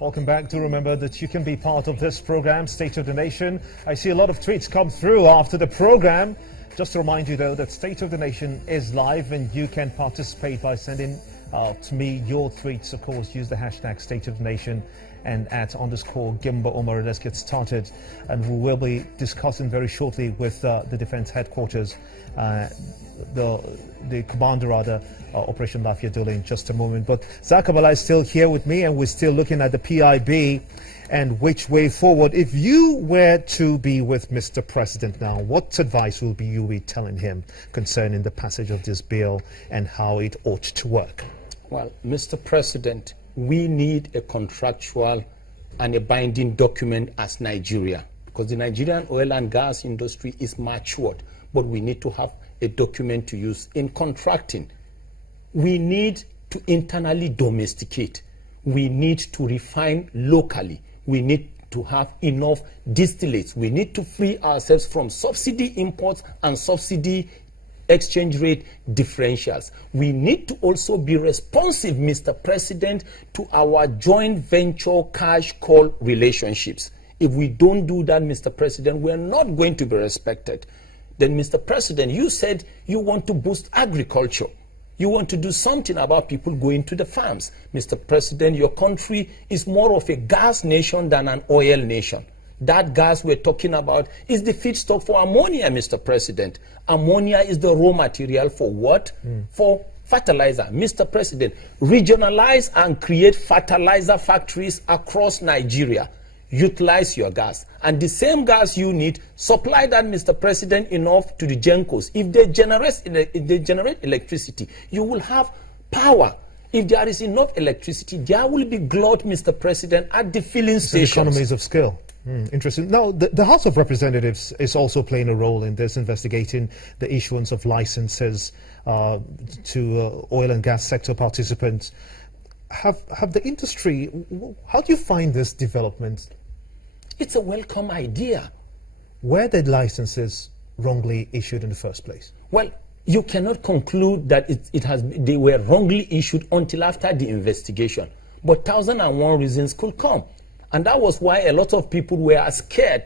Welcome back. Do remember that you can be part of this program, State of the Nation. I see a lot of tweets come through after the program. Just to remind you, though, that State of the Nation is live and you can participate by sending to me your tweets. Of course, use the hashtag State of the Nation and @_ Gimba Umar. Let's get started. And we will be discussing very shortly with the Defense Headquarters, the commander, Operation Lafayette Dole, in just a moment. But Zakabala is still here with me, and we're still looking at the PIB and which way forward. If you were to be with Mr. President now, what advice will you be telling him concerning the passage of this bill and how it ought to work? Well, Mr. President, we need a contractual and a binding document as Nigeria, because the Nigerian oil and gas industry is matured, but we need to have a document to use in contracting. We need to internally domesticate. We need to refine locally. We need to have enough distillates. We need to free ourselves from subsidy imports and subsidy exchange rate differentials. We need to also be responsive, Mr. President, to our joint venture cash call relationships. If we don't do that, Mr. President, we're not going to be respected. Then, Mr. President, you said you want to boost agriculture. You want to do something about people going to the farms. Mr. President, your country is more of a gas nation than an oil nation. That gas we're talking about is the feedstock for ammonia, Mr. President. Ammonia is the raw material for what? For fertilizer. Mr. President, regionalize and create fertilizer factories across Nigeria. Utilize your gas. And the same gas you need, supply that, Mr. President, enough to the Gencos. If they generate electricity, you will have power. If there is enough electricity, there will be glut, Mr. President, at the filling stations. Economies of scale. Interesting. Now, the House of Representatives is also playing a role in this, investigating the issuance of licenses to oil and gas sector participants. Have the industry, how do you find this development? It's a welcome idea. Were the licenses wrongly issued in the first place? Well, you cannot conclude that they were wrongly issued until after the investigation. But 1,001 reasons could come. And that was why a lot of people were scared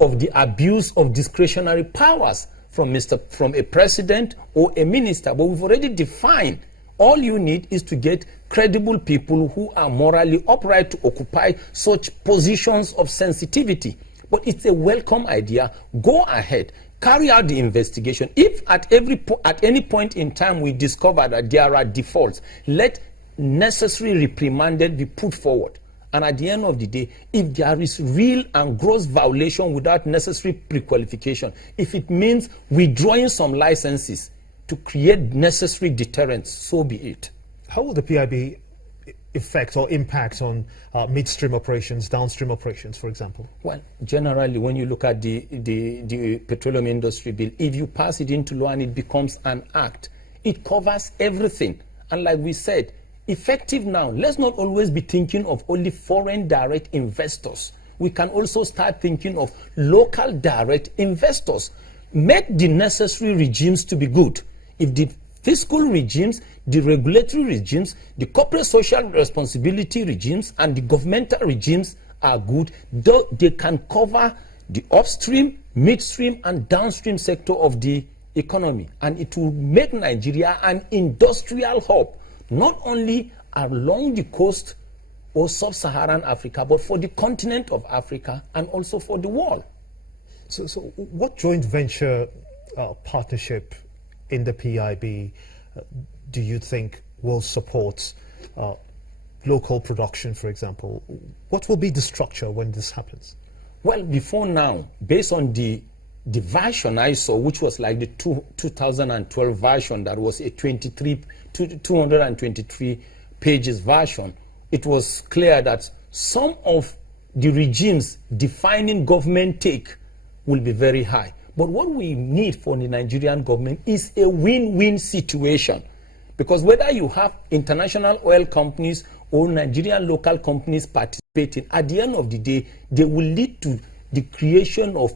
of the abuse of discretionary powers from a president or a minister. But we've already defined. All you need is to get credible people who are morally upright to occupy such positions of sensitivity. But it's a welcome idea. Go ahead, carry out the investigation. If at any point in time we discover that there are defaults, let necessary reprimanded be put forward. And at the end of the day, if there is real and gross violation without necessary pre-qualification, if it means withdrawing some licenses to create necessary deterrence, so be it. How will the PIB affect or impact on midstream operations, downstream operations, for example? Well, generally, when you look at the petroleum industry bill, if you pass it into law and it becomes an act, it covers everything. And like we said, effective now, let's not always be thinking of only foreign direct investors. We can also start thinking of local direct investors. Make the necessary regimes to be good. If the fiscal regimes, the regulatory regimes, the corporate social responsibility regimes, and the governmental regimes are good, they can cover the upstream, midstream, and downstream sector of the economy. And it will make Nigeria an industrial hub, not only along the coast or sub-Saharan Africa, but for the continent of Africa and also for the world. So what joint venture partnership in the PIB do you think will support local production, for example? What will be the structure when this happens? Well, before now, based on the version I saw, which was like the 2012 version, that was a 223 pages version, it was clear that some of the regimes defining government take will be very high. But what we need for the Nigerian government is a win-win situation. Because whether you have international oil companies or Nigerian local companies participating, at the end of the day, they will lead to the creation of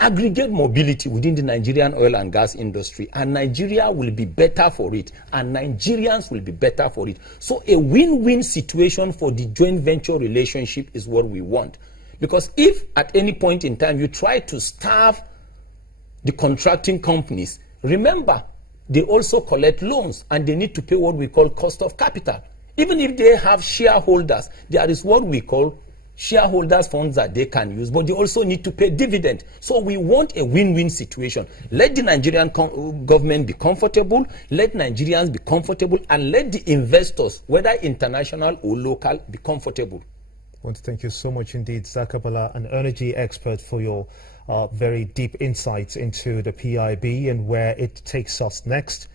aggregate mobility within the Nigerian oil and gas industry, and Nigeria will be better for it, and Nigerians will be better for it. So a win-win situation for the joint venture relationship is what we want. Because if at any point in time you try to starve the contracting companies, remember, they also collect loans and they need to pay what we call cost of capital. Even if they have shareholders, there is what we call shareholders funds that they can use, but they also need to pay dividend. So we want a win-win situation. Let the Nigerian government be comfortable, let Nigerians be comfortable, and let the investors, whether international or local, be comfortable. I want to thank you so much indeed, Zakabala, an energy expert, for your very deep insights into the PIB and where it takes us next.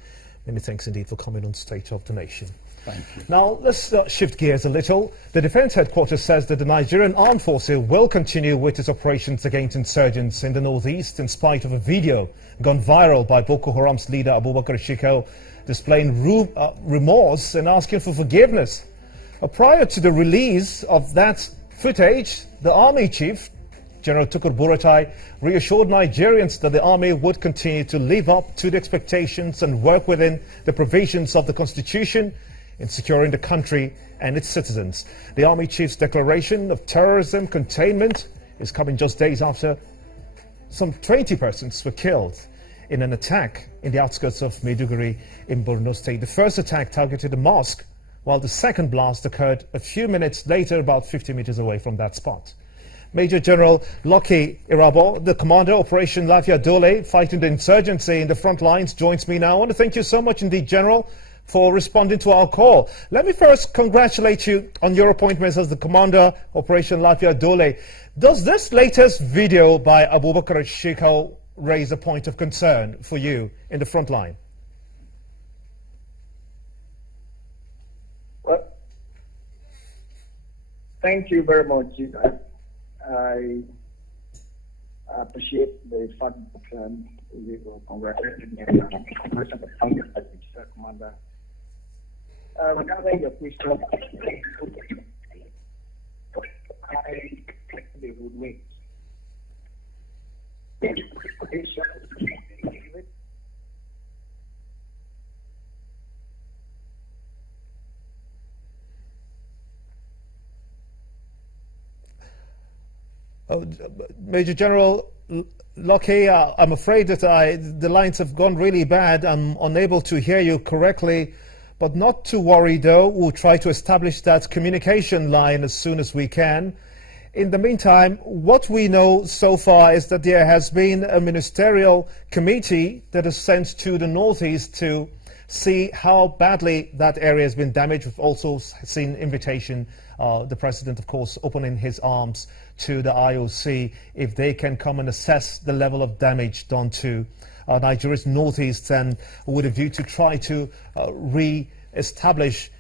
Many thanks indeed for coming on State of the Nation. Thank you. Now, let's shift gears a little. The Defense Headquarters says that the Nigerian Armed Forces will continue with its operations against insurgents in the northeast in spite of a video gone viral by Boko Haram's leader Abubakar Shekau displaying remorse and asking for forgiveness. Prior to the release of that footage, the Army Chief, General Tukur Buratai, reassured Nigerians that the Army would continue to live up to the expectations and work within the provisions of the Constitution in securing the country and its citizens. The Army Chief's declaration of terrorism containment is coming just days after some 20 persons were killed in an attack in the outskirts of Maiduguri in Borno State. The first attack targeted a mosque, while the second blast occurred a few minutes later, about 50 meters away from that spot. Major General Lucky Irabo, the commander Operation Lafia Dole, fighting the insurgency in the front lines, joins me now. I want to thank you so much indeed, General, for responding to our call. Let me first congratulate you on your appointment as the commander Operation Lafia Dole. Does this latest video by Abubakar Shekau raise a point of concern for you in the front line? Well, thank you very much. I appreciate the fact that you congratulated me on the conversion of the commander. Regarding your question, I the roadway. Major General Lucky, I'm afraid that the lines have gone really bad. I'm unable to hear you correctly, but not to worry though. We'll try to establish that communication line as soon as we can. In the meantime, what we know so far is that there has been a ministerial committee that is sent to the northeast to see how badly that area has been damaged. We've also seen invitation, the president, of course, opening his arms to the IOC if they can come and assess the level of damage done to Nigeria's northeast, and with a view to try to re-establish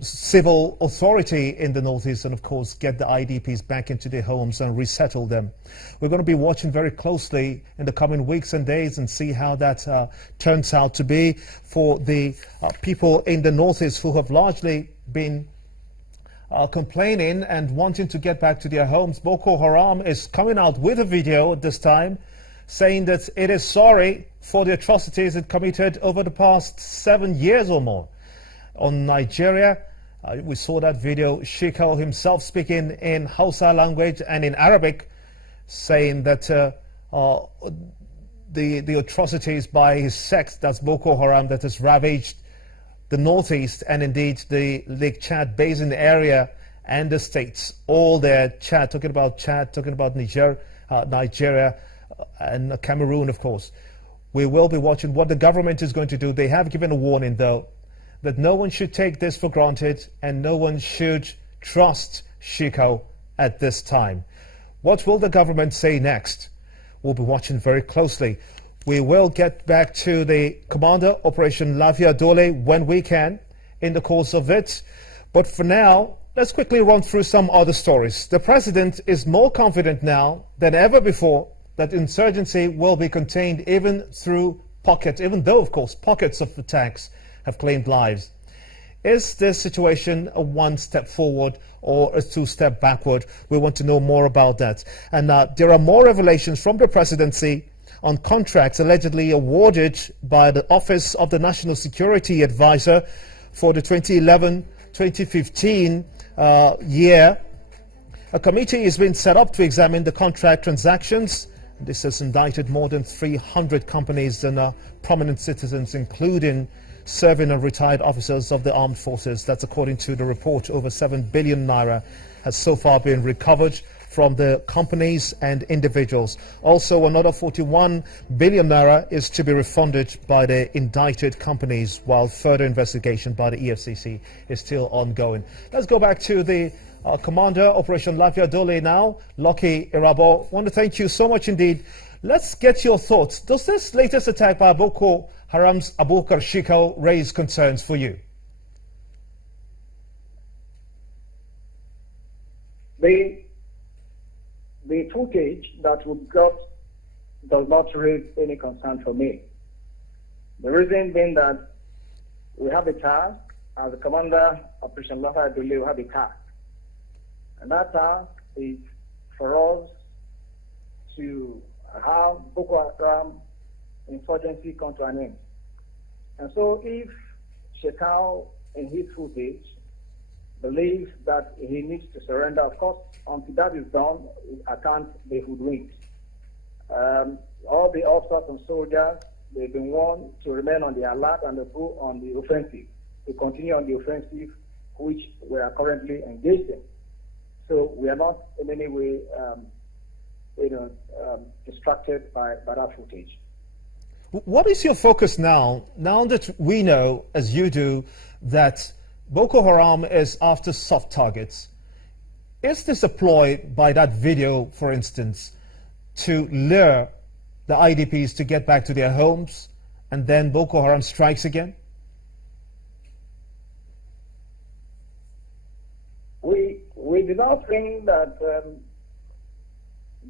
civil authority in the northeast and, of course, get the IDPs back into their homes and resettle them. We're going to be watching very closely in the coming weeks and days and see how that turns out to be for the people in the northeast who have largely been complaining and wanting to get back to their homes. Boko Haram is coming out with a video at this time saying that it is sorry for the atrocities it committed over the past 7 years or more on Nigeria. We saw that video, Shekau himself speaking in Hausa language and in Arabic, saying that the atrocities by his sect, that's Boko Haram, that has ravaged the northeast and indeed the Lake Chad Basin area and the states, all there, Chad, talking about Niger, Nigeria and Cameroon, of course. We will be watching what the government is going to do. They have given a warning, though, that no one should take this for granted and no one should trust Shekau at this time. What will the government say next? We'll be watching very closely. We will get back to the commander, Operation Lafia Dole, when we can in the course of it. But for now, let's quickly run through some other stories. The president is more confident now than ever before that insurgency will be contained even though, of course, pockets of attacks have claimed lives. Is this situation a one step forward or a two-step backward? We want to know more about that. And there are more revelations from the presidency on contracts allegedly awarded by the Office of the National Security Advisor for the 2011-2015 year. A committee is being set up to examine the contract transactions. This has indicted more than 300 companies and prominent citizens, including serving and retired officers of the armed forces. That's according to the report. Over 7 billion naira has so far been recovered from the companies and individuals. Also, another 41 billion naira is to be refunded by the indicted companies, while further investigation by the EFCC is still ongoing. Let's go back to the Commander, Operation Lafia Dole now, Lucky Irabo. I want to thank you so much indeed. Let's get your thoughts. Does this latest attack by Boko Haram's Abubakar Shekau raise concerns for you? The footage that we got does not raise any concern for me. The reason being that we have a task, as a commander, Operation Lafia Dole, we have a task. And that task is for us to have Boko Haram insurgency come to an end. And so if Shekau in his footage believes that he needs to surrender, of course, until that is done, I can't be hoodwinked. All the officers and soldiers, they've been warned to remain on the alert and to go on the offensive, to continue on the offensive which we are currently engaged in. So we are not in any way distracted by that footage. What is your focus now that we know, as you do, that Boko Haram is after soft targets? Is this a ploy by that video, for instance, to lure the IDPs to get back to their homes, and then Boko Haram strikes again? We do not think that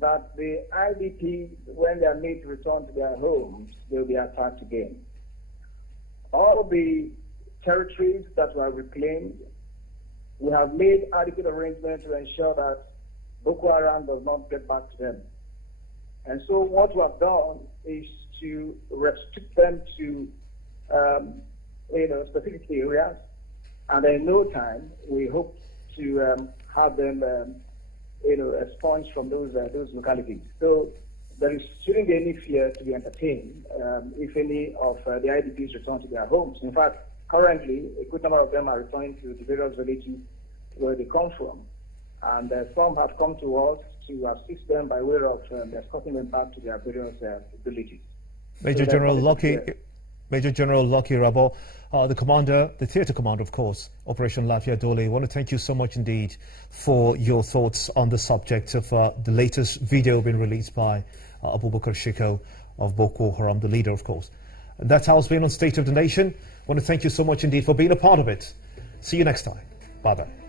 that the IDPs, when they are made to return to their homes, will be attacked again. All the territories that were reclaimed, we have made adequate arrangements to ensure that Boko Haram does not get back to them. And so what we have done is to restrict them to specific areas, and in no time we hope to have them expunged from those localities. So there shouldn't be any fear to be entertained if any of the IDPs return to their homes. In fact, currently, a good number of them are returning to the various villages where they come from. And some have come to us to assist them by way of escorting them back to their various villages. Major General Lucky Rabo, the commander, the theatre commander, of course, Operation Lafia Dole. I want to thank you so much indeed for your thoughts on the subject of the latest video being released by Abubakar Shekau of Boko Haram, the leader, of course. And that's how it's been on State of the Nation. I want to thank you so much indeed for being a part of it. See you next time. Bye-bye.